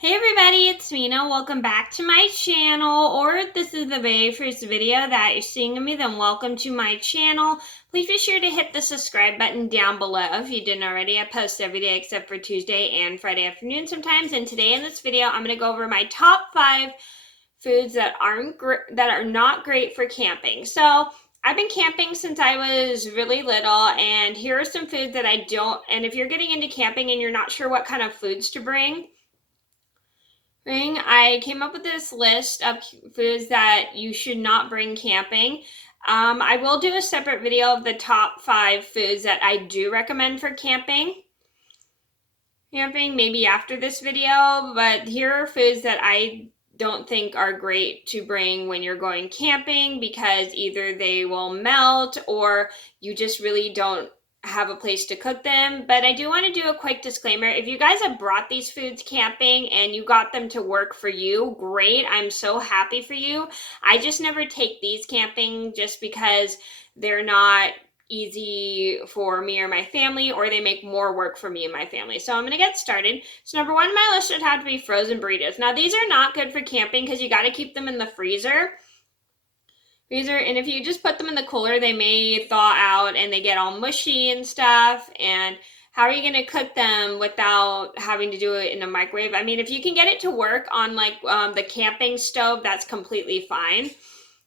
Hey everybody, it's Mena. Welcome back to my channel, or if this is the very first video that you're seeing of me, then welcome to my channel. Please be sure to hit the subscribe button down below if you didn't already. I post every day except for Tuesday and Friday afternoon sometimes, and today in this video I'm going to go over my top 5 foods that are not great for camping. So I've been camping since I was really little, and here are some foods that I don't, and if you're getting into camping and you're not sure what kind of foods to bring, I came up with this list of foods that you should not bring camping. I will do a separate video of the top 5 foods that I do recommend for camping maybe after this video, but here are foods that I don't think are great to bring when you're going camping because either they will melt or you just really don't have a place to cook them. But I do want to do a quick disclaimer. If you guys have brought these foods camping and you got them to work for you, great. I'm so happy for you. I just never take these camping just because they're not easy for me or my family, or they make more work for me and my family. So I'm going to get started. So number 1 on my list should have to be frozen burritos. Now these are not good for camping because you got to keep them in the freezer. And if you just put them in the cooler, they may thaw out and they get all mushy and stuff. And how are you going to cook them without having to do it in a microwave? I mean, if you can get it to work on like the camping stove, that's completely fine.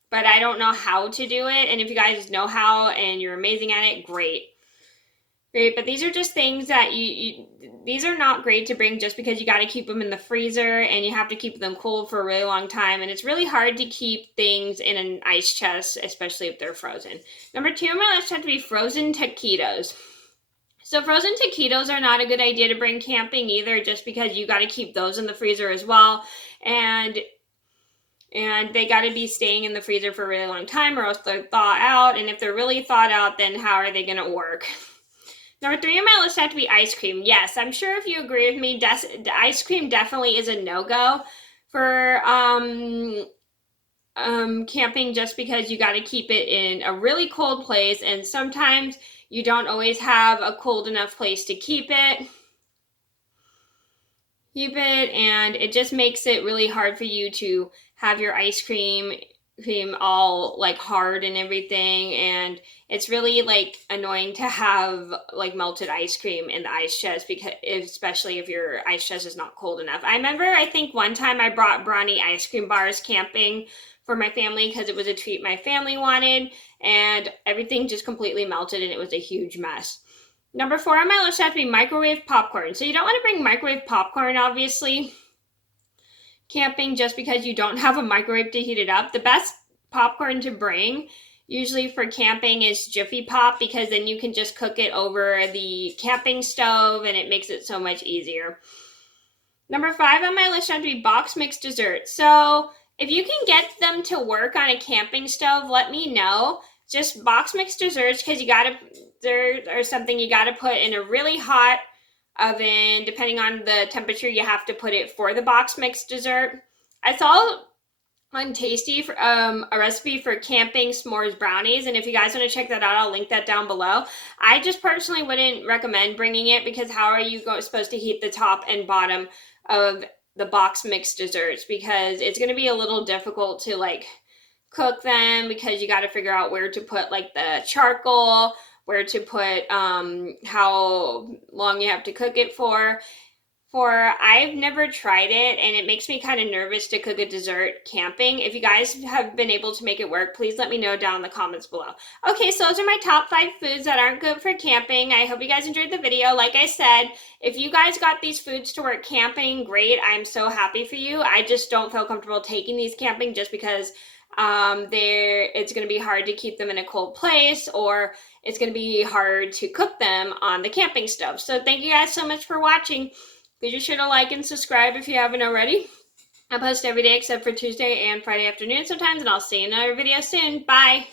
But I don't know how to do it. And if you guys know how and you're amazing at it, great. Great, but these are just things that these are not great to bring just because you got to keep them in the freezer and you have to keep them cool for a really long time. And it's really hard to keep things in an ice chest, especially if they're frozen. Number 2 on my list have to be frozen taquitos. So frozen taquitos are not a good idea to bring camping either, just because you got to keep those in the freezer as well. And they got to be staying in the freezer for a really long time or else they'll thaw out. And if they're really thawed out, then how are they going to work? Number 3 on my list have to be ice cream. Yes, I'm sure if you agree with me, ice cream definitely is a no-go for camping, just because you got to keep it in a really cold place. And sometimes you don't always have a cold enough place to keep it. And it just makes it really hard for you to have your ice cream all like hard and everything, and it's really like annoying to have like melted ice cream in the ice chest, because especially if your ice chest is not cold enough. I think one time I brought brownie ice cream bars camping for my family because it was a treat my family wanted, and everything just completely melted and it was a huge mess. Number 4 on my list have to be microwave popcorn. So you don't want to bring microwave popcorn, obviously, camping, just because you don't have a microwave to heat it up. The best popcorn to bring usually for camping is Jiffy Pop, because then you can just cook it over the camping stove and it makes it so much easier. Number 5 on my list have to be box mixed desserts. So if you can get them to work on a camping stove, let me know. Just box mixed desserts, because there are something you got to put in a really hot oven. Depending on the temperature you have to put it for the box mixed dessert. I saw on Tasty a recipe for camping s'mores brownies, and if you guys want to check that out, I'll link that down below. I just personally wouldn't recommend bringing it, because how are you supposed to heat the top and bottom of the box mixed desserts? Because it's going to be a little difficult to like cook them, because you got to figure out where to put like the charcoal, where to put how long you have to cook it for. I've never tried it, and it makes me kind of nervous to cook a dessert camping. If you guys have been able to make it work, please let me know down in the comments below. Okay, so those are my top 5 foods that aren't good for camping. I hope you guys enjoyed the video. Like I said, if you guys got these foods to work camping, great. I'm so happy for you. I just don't feel comfortable taking these camping, just because it's going to be hard to keep them in a cold place, or it's going to be hard to cook them on the camping stove. So thank you guys so much for watching. Be sure to like and subscribe if you haven't already. I post every day except for Tuesday and Friday afternoon sometimes, and I'll see you in another video soon. Bye!